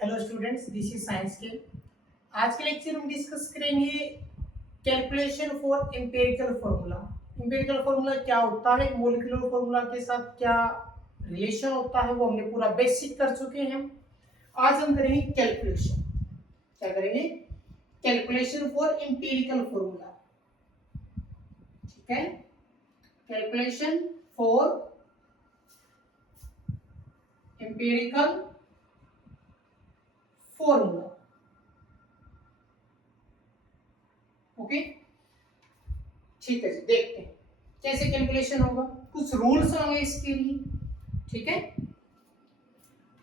Hello students, this is science के। आज के लेक्चर में डिस्कस करेंगे calculation for empirical formula. Empirical formula क्या होता है, मॉलिक्यूलर फार्मूला के साथ क्या रिलेशन होता है, वो हमने पूरा बेसिक कर चुके हैं। आज हम करेंगे कैलकुलेशन। क्या करेंगे? Calculation for empirical formula. ठीक है, calculation for empirical formula. Okay, ठीक है जी। देखते हैं कैसे कैलकुलेशन होगा, कुछ रूल्स होंगे इसके लिए। ठीक है,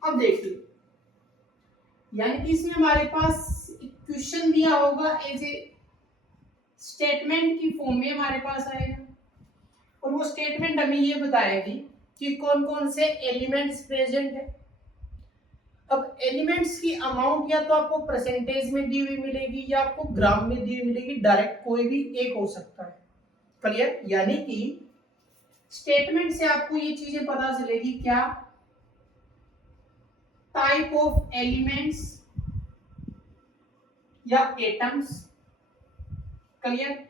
अब देखिए, यानी कि इसमें हमारे पास एक क्वेश्चन दिया होगा, एज ए स्टेटमेंट की फॉर्म में हमारे पास आएगा, और वो स्टेटमेंट हमें ये बताएगी कि कौन कौन से एलिमेंट्स प्रेजेंट है। अब एलिमेंट्स की अमाउंट या तो आपको परसेंटेज में दी हुई मिलेगी या आपको ग्राम में दी हुई मिलेगी, डायरेक्ट कोई भी एक हो सकता है। क्लियर? यानी कि स्टेटमेंट से आपको ये चीजें पता चलेगी, क्या टाइप ऑफ एलिमेंट्स या एटम्स। क्लियर?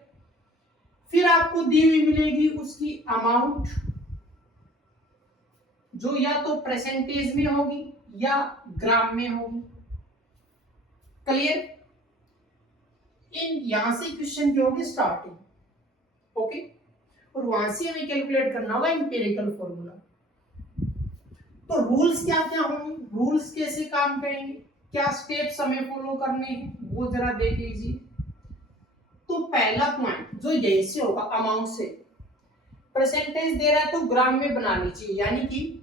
फिर आपको दी हुई मिलेगी उसकी अमाउंट, जो या तो परसेंटेज में होगी या ग्राम में होगी। क्लियर? इन यहां से क्वेश्चन की होगी स्टार्टिंग। ओके, और वहां से हमें कैलकुलेट करना होगा एम्पिरिकल फॉर्मूला। तो रूल्स क्या क्या होंगे, रूल्स कैसे काम करेंगे, क्या स्टेप्स हमें फॉलो करने हैं, वो जरा देख लीजिए। तो पहला पॉइंट जो यही से होगा, अमाउंट से परसेंटेज दे रहा है तो ग्राम में बना लीजिए, यानी कि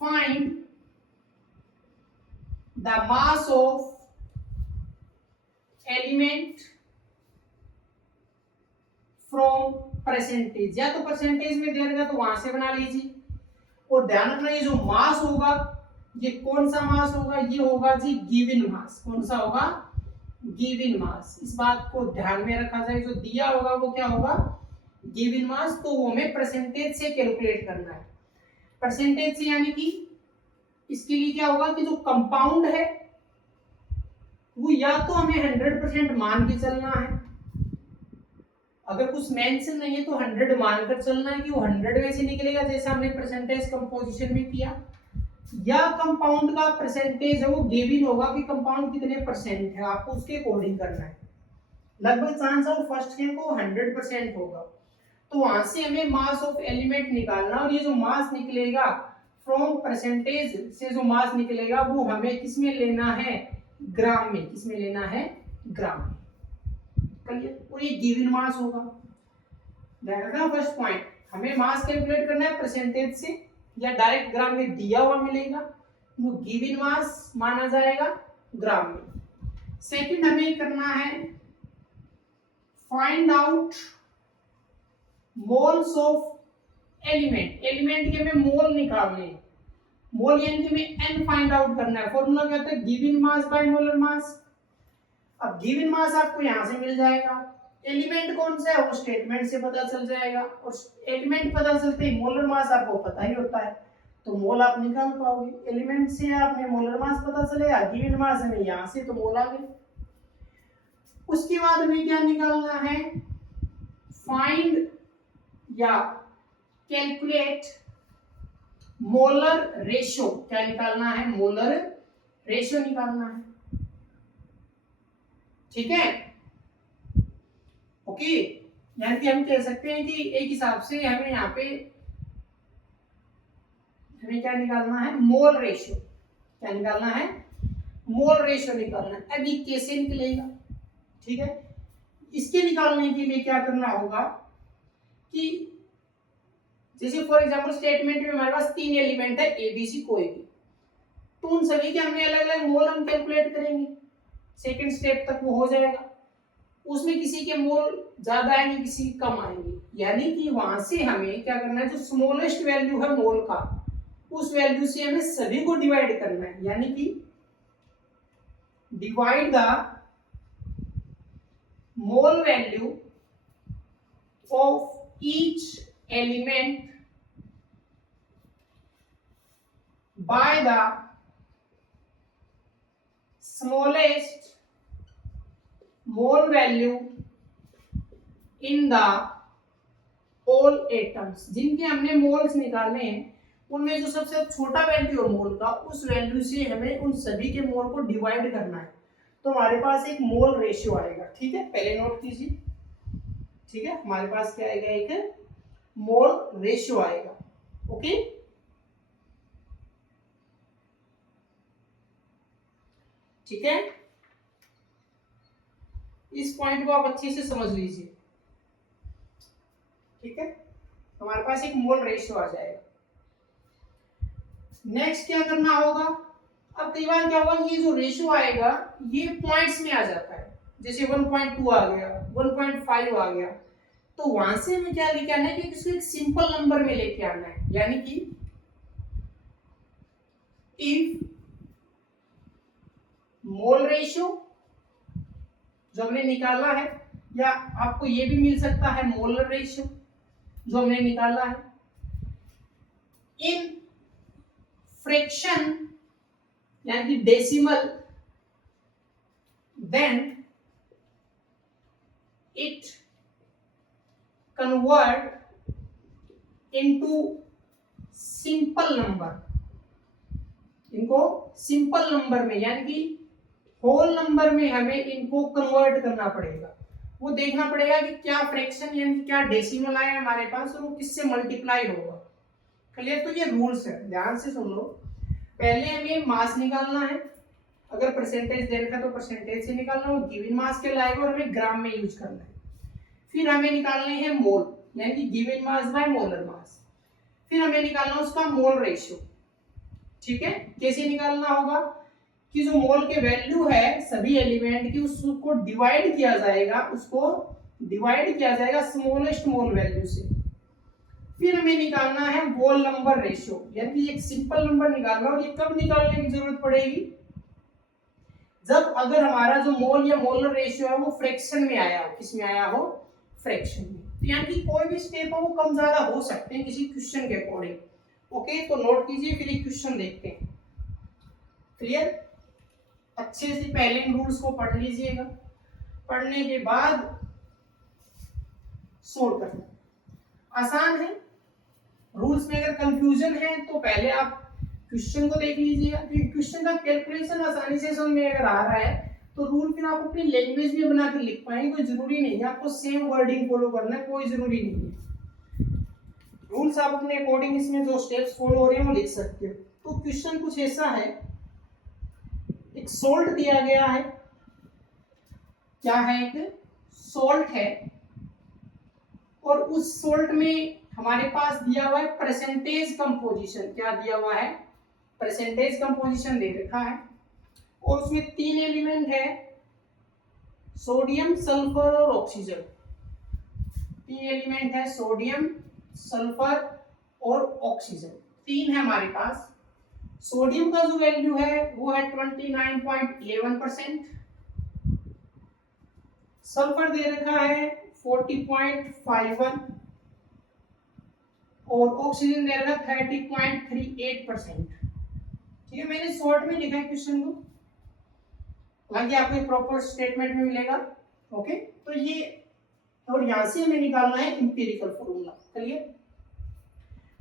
find the mass of element from percentage, या तो परसेंटेज में दे रहा तो वहां से बना लीजिए। और ध्यान रखना, ये जो मास होगा, ये कौन सा मास होगा, ये होगा जी गिवन मास। कौन सा होगा? Given mass. इस बात को ध्यान में रखा जाए, जो दिया होगा वो क्या होगा? Given mass. तो वो हमें परसेंटेज से कैलकुलेट करना है। परसेंटेज से यानी कि इसके लिए क्या होगा कि जो कंपाउंड है वो या तो हमें 100% मान के चलना है, अगर कुछ मेंशन नहीं है तो 100 मानकर चलना है कि वो 100 में से निकलेगा, जैसा हमने परसेंटेज कंपोजिशन में किया। या कंपाउंड का परसेंटेज है वो गिवन होगा कि कंपाउंड कितने परसेंट है, आपको उसके अकॉर्डिंग करना है। लगभग चांस है फर्स्ट के को 100% होगा। तो वहां से हमें मास ऑफ एलिमेंट निकालना, और ये जो मास निकलेगा फ्रॉम परसेंटेज से, जो मास निकलेगा वो हमें किसमें लेना है? ग्राम में। किसमें लेना है? ग्राम में। और ये गिवन मास होगा। ध्यान रखना, फर्स्ट पॉइंट, हमें मास कैलकुलेट करना है परसेंटेज से या डायरेक्ट ग्राम में दिया हुआ मिलेगा, वो गिवन मास माना जाएगा ग्राम में। सेकंड हमें करना है find out moles of element. Element के हमें मोल निकालने हैं। मोल यानी कि हमें n फाइंड आउट करना है। फॉर्मूला क्या होता है? Given mass by molar mass. अब गिवन मास आपको यहां से मिल जाएगा, एलिमेंट कौन सा है वो स्टेटमेंट से पता चल जाएगा, और एलिमेंट पता चलते ही मोलर मास आपको पता ही होता है, तो मोल आप निकाल पाओगे। एलिमेंट से आपने मोलर मास पता चलेगा, गिवन मास हमें यहां से तो मोल आ गए। उसके बाद हमें क्या निकालना है? फाइंड या कैलकुलेट मोलर रेशियो। क्या निकालना है? मोलर रेशियो निकालना है। ठीक है, ओके। यानी कि हम कह सकते हैं कि एक हिसाब से हमें यहाँ पे हमें क्या निकालना है? Mole ratio. क्या निकालना है? मोल रेशियो निकालना है। अब ये कैसे निकलेगा? ठीक है, इसके निकालने के लिए क्या करना होगा कि जैसे फॉर एग्जांपल स्टेटमेंट में हमारे पास 3 एलिमेंट है, ए बी सी कोई भी, तो उन सभी के हमने अलग अलग मोल हम कैलकुलेट करेंगे। सेकंड स्टेप तक वो हो जाएगा। उसमें किसी के मोल ज्यादा आएंगे, किसी के कम आएंगे, यानी कि वहां से हमें क्या करना है? जो स्मॉलेस्ट वैल्यू है मोल का, उस वैल्यू से हमें सभी को डिवाइड करना है, यानी कि divide the mole value of each element by the smallest mole value in the all atoms, जिनके हमने मोल्स निकाले हैं उनमें जो सबसे छोटा वैल्यू है मोल का, उस वैल्यू से हमें उन सभी के मोल को डिवाइड करना है। तो हमारे पास एक मोल रेशियो आएगा, ठीक है, पहले नोट कीजिए, ठीक है, हमारे पास क्या आएगा, एक मोल रेशियो आएगा। ओके, ठीक है, इस पॉइंट को आप अच्छे से समझ लीजिए, ठीक है, हमारे पास एक मोल रेशियो आ जाएगा। नेक्स्ट क्या करना होगा, अब कई बार क्या होगा, ये जो रेशियो आएगा ये पॉइंट्स में आ जाता है, जैसे 1.2 आ गया, 1.5 आ गया, तो वहां से हमें क्या लेके आना है कि इसको एक सिंपल नंबर में लेके आना है, यानी कि इफ मोल रेशियो जो हमने निकाला है, या आपको ये भी मिल सकता है मोलर रेशियो जो हमने निकाला है, इन फ्रैक्शन यानी कि decimal, then it convert into simple number. इनको सिंपल नंबर में यानी कि होल नंबर में हमें इनको कन्वर्ट करना पड़ेगा। वो देखना पड़ेगा कि क्या फ्रैक्शन यानी कि क्या डेसिमल आया हमारे पास और वो किससे मल्टीप्लाई होगा। क्लियर? तो ये रूल्स है, ध्यान से सुन लो। पहले हमें मास निकालना है, अगर परसेंटेज दे रखा है तो परसेंटेज से निकालना, वो गिवन मास के लाएगा और हमें ग्राम में यूज करना है। फिर हमें निकालने हैं मोल यानी कि गिवन मास बाय मोलर मास। फिर हमें निकालना उसका मोल रेशियो, ठीक है। कैसे निकालना होगा कि जो मोल के वैल्यू है सभी एलिमेंट की, उसको डिवाइड किया जाएगा, स्मॉलेस्ट मोल वैल्यू से। फिर हमें निकालना है मोल नंबर रेशियो, यानी एक सिंपल नंबर निकालना। और ये कब निकालने की जरूरत पड़ेगी? जब अगर हमारा जो मोल या मोलर रेशियो है वो फ्रैक्शन में आया हो। किस में आया हो? फ्रैक्शन में। तो यानी कि कोई भी स्टेप हो वो कम ज्यादा हो सकते हैं किसी क्वेश्चन के अकॉर्डिंग। ओके, तो नोट कीजिए, फिर एक क्वेश्चन देखते हैं। क्लियर? अच्छे से पहले इन रूल्स को पढ़ लीजिएगा, पढ़ने के बाद सोल्व करना आसान है। रूल्स में अगर कंफ्यूजन है तो पहले आप क्वेश्चन को देख लीजिएगा, क्योंकि क्वेश्चन का कैलकुलेशन आसानी से समझ में अगर आ रहा है तो रूल फिर आप अपनी लैंग्वेज में बना कर लिख पाएंगे। कोई जरूरी नहीं है आपको सेम वर्डिंग फॉलो करना है, कोई जरूरी नहीं है। रूल्स आप अपने अकॉर्डिंग इसमें जो स्टेप्स फॉलो हो रहे हैं वो लिख सकते हो। तो क्वेश्चन कुछ ऐसा है, एक सोल्ट दिया गया है। क्या है? एक सोल्ट है और उस सोल्ट में हमारे पास दिया हुआ है परसेंटेज कंपोजिशन। क्या दिया हुआ है? परसेंटेज कंपोजिशन दे रखा है और उसमें 3 एलिमेंट है, सोडियम, सल्फर और ऑक्सीजन। 3 एलिमेंट है, सोडियम, सल्फर और ऑक्सीजन। 3 है हमारे पास। सोडियम का जो वैल्यू है वो है 29.11%, सल्फर दे रखा है 40.51 और ऑक्सीजन दे रखा 30.38%। ठीक है, मैंने शॉर्ट में लिखा है क्वेश्चन को, हालांकि आपको एक प्रॉपर स्टेटमेंट में मिलेगा। ओके, तो ये और यहां से हमें निकालना है इंपीरिकल फॉर्मूला। चलिए,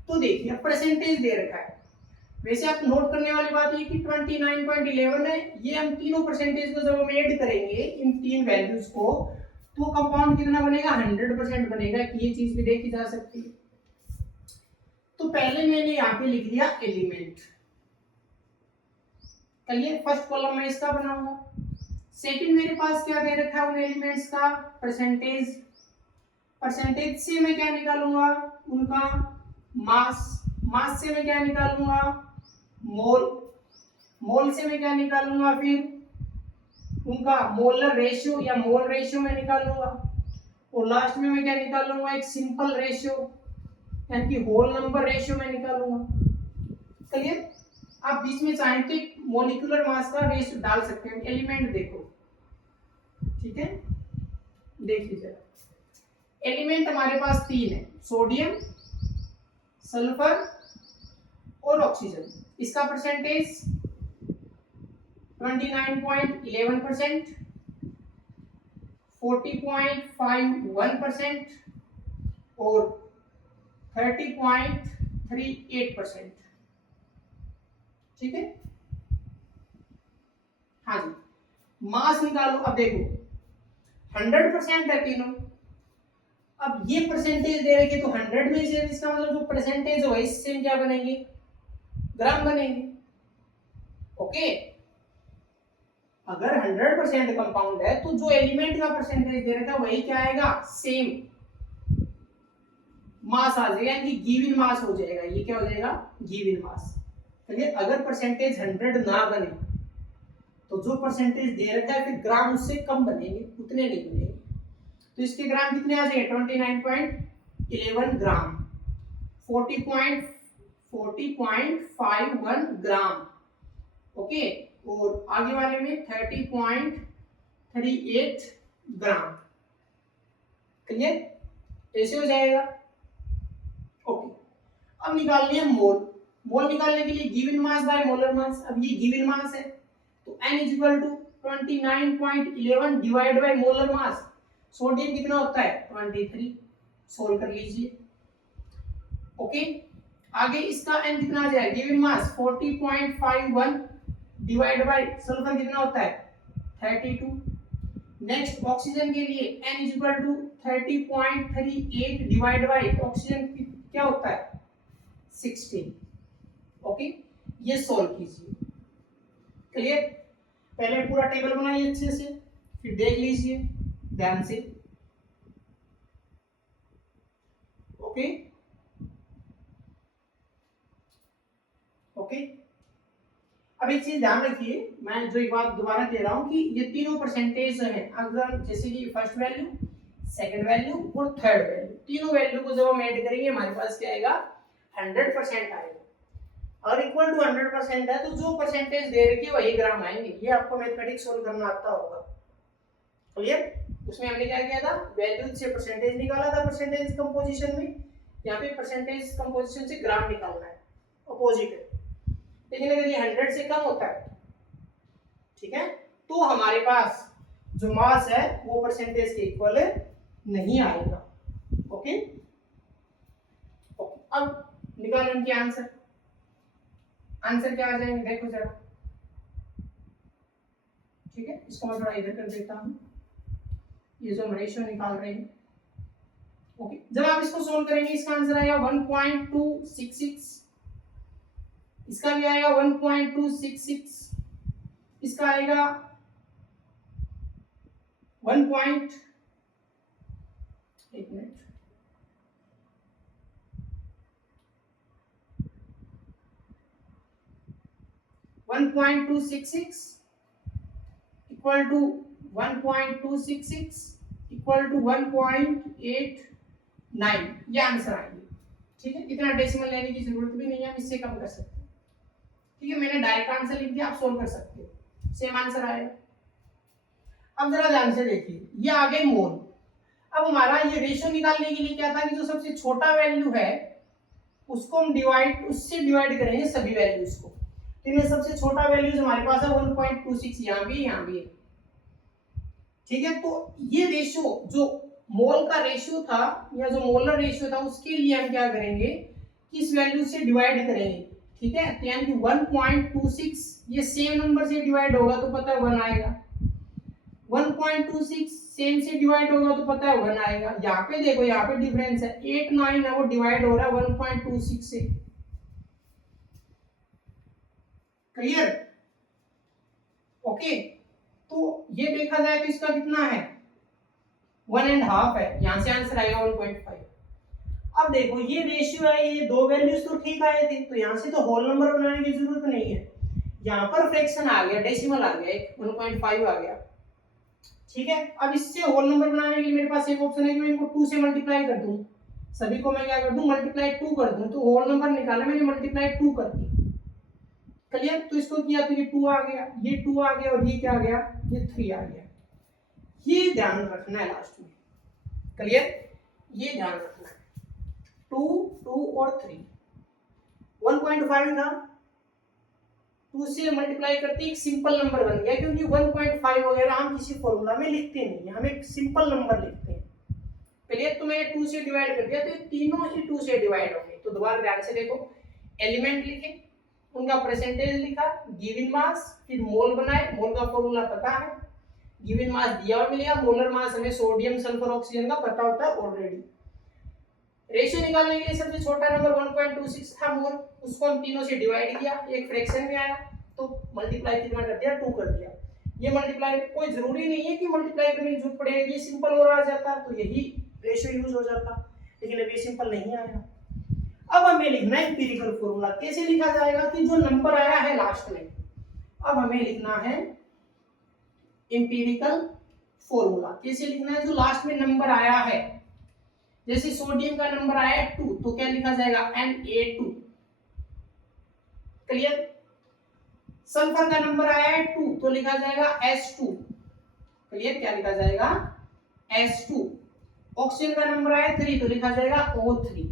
तो देखिए परसेंटेज दे रखा है। वैसे आप नोट करने वाली बात ये कि 29.11 है। ये हम तीनों परसेंटेज को जब हम ऐड करेंगे इन 3 वैल्यूज को, तो कंपाउंड कितना बनेगा? 100% बनेगा। कि ये चीज भी देखी जा सकती है। तो पहले मैंने यहाँ पे लिख दिया एलिमेंट। चलिए, फर्स्ट कॉलम में इसका बनाऊंगा। सेकंड मेरे पास क्या दे रखा है उन एलिमेंट्स का? परसेंटेज। परसेंटेज से मैं क्या निकालूंगा? उनका मास। मास से मैं क्या निकालूंगा? मोल। मोल से मैं क्या निकालूंगा? फिर उनका मोलर रेशियो या मोल रेशियो में निकालूंगा। और लास्ट में मैं क्या निकालूंगा? एक सिंपल रेशियो यानी कि होल नंबर रेशियो में निकालूंगा। क्लियर? आप बीच में चाहें तो एक मॉलिक्यूलर मास का रेशियो डाल सकते हैं। एलिमेंट देखो, ठीक है, देख लीजिए। एलिमेंट हमारे पास 3 है, सोडियम, सल्फर और ऑक्सीजन। इसका परसेंटेज 29.11%, 40.51% और 30.38%। ठीक है, हाँ जी। मास निकालो। अब देखो 100% है तीनों। अब ये परसेंटेज दे रखे तो 100 में से इसका मतलब जो परसेंटेज हो इससे क्या बनेंगे, ग्राम बनेंगे। ओके, अगर 100% कंपाउंड है तो जो एलिमेंट का परसेंटेज दे रखा है वही क्या आएगा, सेम मास आ जाएगा, यानी गिवन मास हो जाएगा। ये क्या हो जाएगा, गिवन मास। चलिए, अगर परसेंटेज 100 ना बने तो जो परसेंटेज दे रखा है फिर ग्राम उससे कम बनेंगे, उतने नहीं बनेंगे। तो इसके ग्राम कितने आ जाएंगे, 29.11 ग्राम, 40.51 ग्राम। ओके, और आगे वाले में 30.38 ग्राम। क्लियर, ऐसे हो जाएगा। ओके, अब निकालनी है मोल। मोल निकालने के लिए given mass by molar mass. अब ये गिवन मास है तो n is equal to 29.11 divide by molar mass. Sodium कितना होता है, 23। सोल्व कर लीजिए। ओके, आगे इसका n कितना आ जाएगा, given mass 40.51 divide by sulphur कितना होता है, 32। नेक्स्ट ऑक्सीजन के लिए n is equal to 30.38 divide by oxygen क्या होता है, 16। ओके, ये सॉल्व कीजिए। क्लियर, पहले पूरा टेबल बनाइए अच्छे से, फिर देख लीजिए ध्यान से। ओके ओके, अब एक चीज ध्यान रखिए, मैं जो एक बात दोबारा कह रहा हूं कि ये तीनों परसेंटेज है, अगर जैसे कि फर्स्ट वैल्यू, सेकंड वैल्यू और थर्ड वैल्यू, तीनों वैल्यू को जब हम ऐड करेंगे हमारे पास क्या आएगा, 100% आएगा। और इक्वल टू 100% है तो जो परसेंटेज दे रखी है वही ग्राम आएंगे। ये आपको मैथमेटिक्स सोल्व करना आता होगा। क्लियर, उसमें हमने क्या किया था, वैल्यू से परसेंटेज निकाला था परसेंटेज कंपोजिशन में, यहाँ पे परसेंटेज कंपोजिशन से ग्राम निकालना है, अपोजिट है। लेकिन अगर ये 100 से कम होता है, ठीक है, तो हमारे पास जो मास है वो परसेंटेज के इक्वल नहीं आएगा। ओके, अब निकालें इनके आंसर। आंसर क्या आ जाएंगे देखो जरा। ठीक है, इसको मैं थोड़ा इधर कर देता हूं, ये जो हम रेशियो निकाल रहे हैं। ओके, जब आप इसको सोल्व करेंगे इसका आंसर आएगा 1.266, इसका भी आएगा 1.266, इसका आएगा 1. एक मिनट, (1.266) इक्वल टू 1.266 इक्वल टू 1.89, ये आंसर आएंगे। ठीक है, इतना डेसिमल लेने की जरूरत भी नहीं है, हम इससे कम कर सकते हैं। ठीक है, मैंने डायरेक्ट आंसर लिख दिया, आप सोल्व कर सकते हो, सेम आंसर आएगा। अब जरा ध्यान से देखिए, ये आ गए मोल। अब हमारा ये रेशियो निकालने के लिए क्या था कि जो सबसे छोटा वैल्यू है उसको हम उससे डिवाइड करेंगे सभी वैल्यूज को। तो इनमें सबसे छोटा वैल्यूज हमारे पास है 1.26, यहाँ भी है। ठीक है, तो ये रेशियो जो मोल का रेशियो था या जो मोलर रेशियो था उसके लिए हम क्या करेंगे, किस वैल्यू से डिवाइड करेंगे। ठीक है, तो यानी 1.26 ये सेम नंबर से डिवाइड होगा तो पता है 1 आएगा, 1.26 सेम से डिवाइड होगा तो पता है 1 आएगा। यहाँ पे देखो, यहाँ पे डिफरेंस है, 8 9 है वो डिवाइड हो रहा है 1.26 से। क्लियर, ओके, तो ये देखा जाए तो इसका कितना है, 1.5 है, यहां से आंसर आएगा 1.5। अब देखो ये रेशियो है, ये दो वैल्यूज तो ठीक आए थे, तो यहां से तो होल नंबर बनाने की जरूरत नहीं है, यहाँ पर फ्रैक्शन आ गया, डेसिमल आ गया, 1.5 आ गया। ठीक है, अब इससे होल नंबर बनाने के लिए मेरे पास एक ऑप्शन है कि मैं इनको 2 से मल्टीप्लाई कर दूं, सभी को मैं क्या कर दूं, मल्टीप्लाई 2 कर दूं, तो होल नंबर निकाला मैंने, मल्टीप्लाई 2 कर दी। क्लियर, तो इसको किया तो ये 2 आ गया, ये 2 आ गया, और ये क्या आ गया, ये 3 आ गया। ये ध्यान रखना है लास्ट में। क्लियर, ये ध्यान रखना है, 2 2 और 3, 1.5 था, 2 से मल्टीप्लाई करते एक सिंपल नंबर बन गया, क्योंकि 1.5 वगैरह हम किसी फॉर्मूला में लिखते नहीं है, हम एक सिंपल नंबर लिखते हैं। पहले तो मैं 2 से डिवाइड कर दिया, तो ये तीनों ही 2 से डिवाइड होंगे। तो दोबारा ध्यान से देखो, एलिमेंट लिखे, उनका परसेंटेज लिखा, गिवन मास, फिर मोल बनाए, मोल का फॉर्मूला पता है, गिवन मास दिया हुआ मिलेगा, मोलर मास हमें सोडियम सल्फर ऑक्सीजन का पता होता है ऑलरेडी। रेशियो निकालने के लिए सबसे छोटा नंबर 1.26 था मोल, उसको हम तीनों से डिवाइड किया, एक फ्रैक्शन में आया तो मल्टीप्लाई कितना कर दिया, 2 कर दिया। ये मल्टीप्लाई कोई जरूरी नहीं है कि मल्टीप्लाई करने की जरूरत पड़ेगी, ये सिंपल और आ जाता तो यही रेशियो यूज हो जाता, लेकिन अब ये सिंपल नहीं आया। अब हमें लिखना है एम्पिरिकल फॉर्मूला। कैसे लिखा जाएगा कि जो नंबर आया है लास्ट में, अब हमें लिखना है एम्पिरिकल फॉर्मूला। कैसे लिखना है, जो लास्ट में नंबर आया है, जैसे सोडियम का नंबर आया 2 तो क्या लिखा जाएगा, Na2, क्लियर। सल्फर का नंबर आया है 2 तो लिखा जाएगा S2, क्लियर, क्या लिखा जाएगा, S2। ऑक्सीजन का नंबर आया 3 तो लिखा जाएगा O3।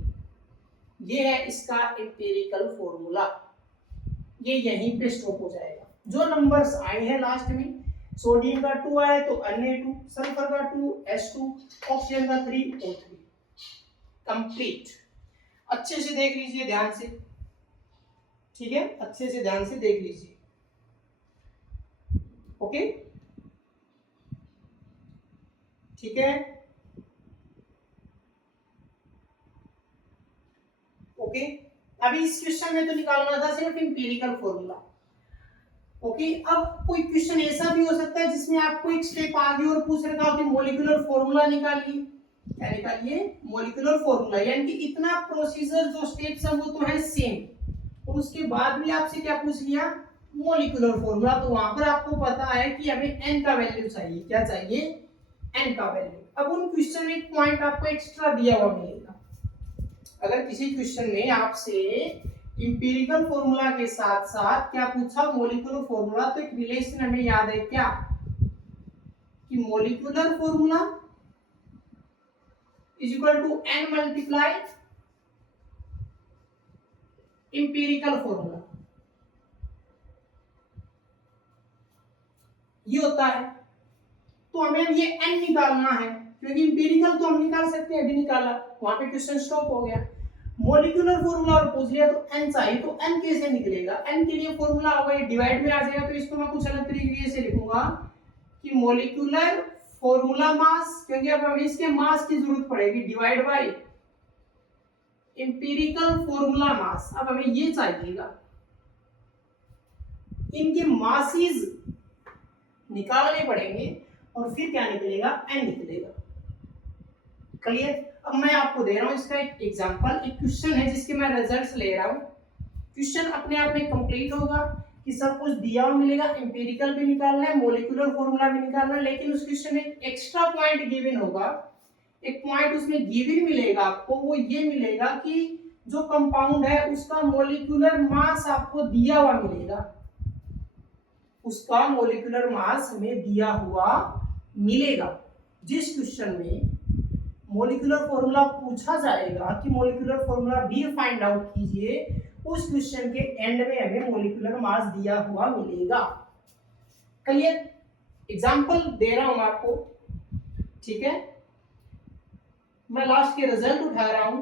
ये है इसका एम्पिरिकल फॉर्मूला, ये यहीं पे स्टॉप हो जाएगा। जो नंबर्स आए हैं लास्ट में, सोडियम का 2 आया तो Na2, सल्फर का 2 S2, ऑक्सीजन का 3 O3, कंप्लीट। अच्छे से देख लीजिए ध्यान से, ठीक है, अच्छे से ध्यान से देख लीजिए, ओके, ठीक है, ओके। अभी इस क्वेश्चन में तो निकालना था सिर्फ एम्पिरिकल फॉर्मूला, ओके। अब कोई क्वेश्चन ऐसा भी हो सकता है जिसमें आपको एक स्टेप आगे और पूछ रखा हो कि मॉलिक्यूलर फॉर्मूला निकालिए, क्या निकालिए, मॉलिक्यूलर फॉर्मूला, यानी कि इतना प्रोसीजर जो स्टेप्स है वो तो है सेम, और उसके बाद भी आपसे क्या पूछ लिया, मॉलिक्यूलर फॉर्मूला। तो वहां पर आपको पता है कि हमें n का वैल्यू चाहिए, क्या चाहिए, n का वैल्यू। अब उन क्वेश्चन में एक पॉइंट आपको एक्स्ट्रा दिया हुआ मिलेगा। अगर किसी क्वेश्चन में आपसे इंपिरिकल फॉर्मूला के साथ साथ क्या पूछा, मॉलिक्यूलर फॉर्मूला, तो एक रिलेशन हमें याद है क्या, कि molecular formula is equal to n multiply empirical formula, ये होता है। तो हमें ये n निकालना है, क्योंकि इंपिरिकल तो हम निकाल सकते हैं, अभी निकाला, वहां पे क्वेश्चन स्टॉप हो गया। मॉलिक्यूलर फॉर्मूला और पूछ लिया तो n चाहिए, तो n कैसे निकलेगा, n के लिए फॉर्मूला होगा ये डिवाइड में आ जाएगा, तो इसको मैं कुछ अलग तरीके से लिखूंगा कि मॉलिक्यूलर फॉर्मूला मास, क्योंकि अब हमें इसके मास की जरूरत पड़ेगी, divide by empirical formula mass. अब हमें ये चाहिएगा, इनके मासेस निकालने पड़ेंगे और फिर क्या निकलेगा, n निकलेगा, क्लियर। अब मैं आपको दे रहा हूं इसका एक एग्जांपल, एक क्वेश्चन है जिसके मैं रिजल्ट्स ले रहा हूं। क्वेश्चन अपने आप में कंप्लीट होगा कि सब कुछ दिया हुआ मिलेगा, एम्पिरिकल भी निकालना है, मॉलिक्यूलर फॉर्मूला भी निकालना है, लेकिन उस क्वेश्चन में एक एक्स्ट्रा पॉइंट गिवन होगा, एक पॉइंट उसमें गिवन मिलेगा आपको, वो ये मिलेगा कि जो कंपाउंड है उसका मॉलिक्यूलर मास आपको दिया हुआ मिलेगा, उसका मॉलिक्यूलर मास हमें दिया हुआ मिलेगा। जिस क्वेश्चन में मॉलिक्यूलर फॉर्मूला पूछा जाएगा कि मॉलिक्यूलर फॉर्मूला भी फाइंड आउट कीजिए, उस क्वेश्चन के एंड में हमें मॉलिक्यूलर मास दिया हुआ मिलेगा, क्लियर। एग्जांपल दे रहा हूं आपको, ठीक है, मैं लास्ट के रिजल्ट उठा रहा हूं,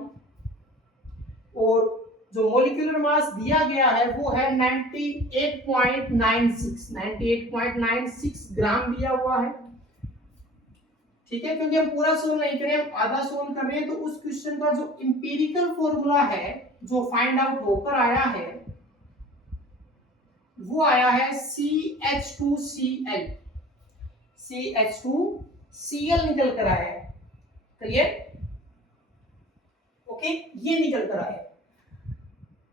और जो मॉलिक्यूलर मास दिया गया है वो है 98.96 ग्राम दिया हुआ है, ठीक है। क्योंकि हम पूरा सोल्व नहीं करें, हम आधा सोल्व कर रहे हैं, तो उस क्वेश्चन का जो इंपिरिकल फॉर्मूला है जो फाइंड आउट होकर आया है वो आया है CH2Cl, CH2Cl निकल कर आया है, क्लियर, ओके, ये निकल कर आया,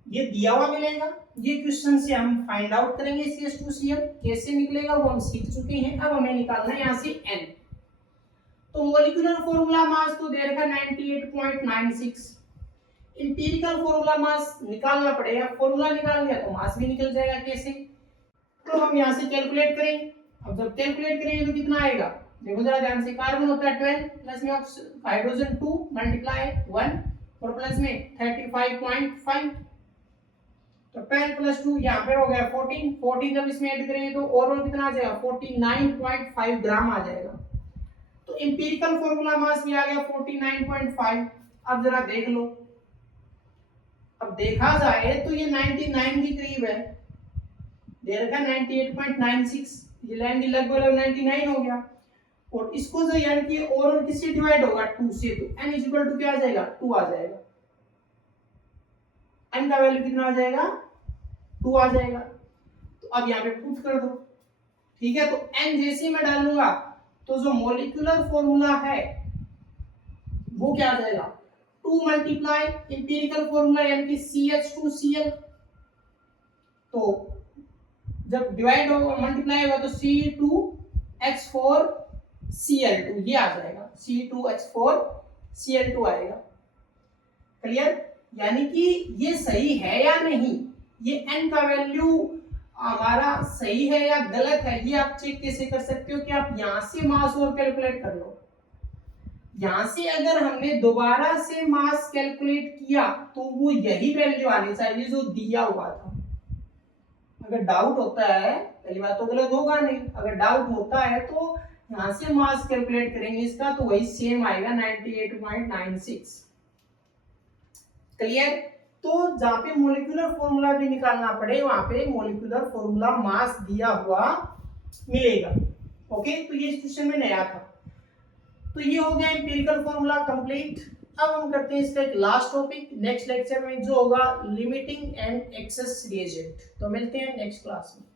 ये दिया हुआ मिलेगा। ये क्वेश्चन से हम फाइंड आउट करेंगे CH2Cl कैसे निकलेगा वो हम सीख चुके हैं। अब हमें निकालना है यहां से n। तो मॉलिक्यूलर फॉर्मूला मास तो दे रखा 98.96, इंपिरिकल फॉर्मूला मास निकालना पड़ेगा, फॉर्मूला निकाल लिया तो मास भी निकल जाएगा, कैसे, तो हम यहां से कैलकुलेट करेंगे। अब जब कैलकुलेट करेंगे तो कितना आएगा, देखो जरा ध्यान से, कार्बन होता है 12, प्लस में हाइड्रोजन 2 मल्टीप्लाई 1 और प्लस में 35.5, तो 10 प्लस 2 यहाँ पे हो गया 14, 14 जब इसमें ऐड करेंगे तो ओवरऑल कितना आ जाएगा 49.5 ग्राम आ जाएगा। तो इंपीरिकल फॉर्मूला मास भी आ गया 49.5। अब जरा देख लो, अब देखा जाए तो ये 99 के करीब है, दे रखा 98.96, ये लाइन लगभग 99 हो गया। और इसको जो यानी कि ओवरऑल किससे डिवाइड होगा 2 से, तो n इक्वल टू क्या आ जाएगा 2 आ जाएगा, n का वैल्यू कितना आ जाएगा 2 आ जाएगा। तो अब यहाँ पे पुट कर दो, ठीक है। तो n जैसे मैं डालूंगा तो जो मॉलिक्यूलर फॉर्मूला है वो क्या आ जाएगा 2 मल्टीप्लाई इंपीरिकल फॉर्मूला यानी कि CH2Cl, तो जब डिवाइड होगा मल्टीप्लाई होगा तो C2H4Cl2 ये आ जाएगा, C2H4Cl2 आएगा। क्लियर? यानी कि ये सही है या नहीं, ये n का वैल्यू हमारा सही है या गलत है, ये आप चेक कैसे कर सकते हो कि आप यहां से मास और कैलकुलेट कर लो। यहां से अगर हमने दोबारा से मास कैलकुलेट किया तो वो यही वैल्यू आनी चाहिए जो दिया हुआ था। अगर डाउट होता है, पहली बात तो गलत होगा नहीं, अगर डाउट होता है तो यहां से मास कैलकुलेट करेंगे इसका तो वही सेम आएगा 98.96। क्लियर? तो जहां पे मॉलिक्यूलर फॉर्मूला भी निकालना पड़े वहां पे मॉलिक्यूलर फॉर्मूला मास दिया हुआ मिलेगा। ओके, तो ये इस क्वेश्चन में नया था। तो ये हो गया एम्पिरिकल फॉर्मूला कंप्लीट। अब हम करते हैं इसका एक लास्ट टॉपिक नेक्स्ट लेक्चर में जो होगा लिमिटिंग एंड एक्सेस रिएजेंट। तो मिलते हैं नेक्स्ट क्लास में।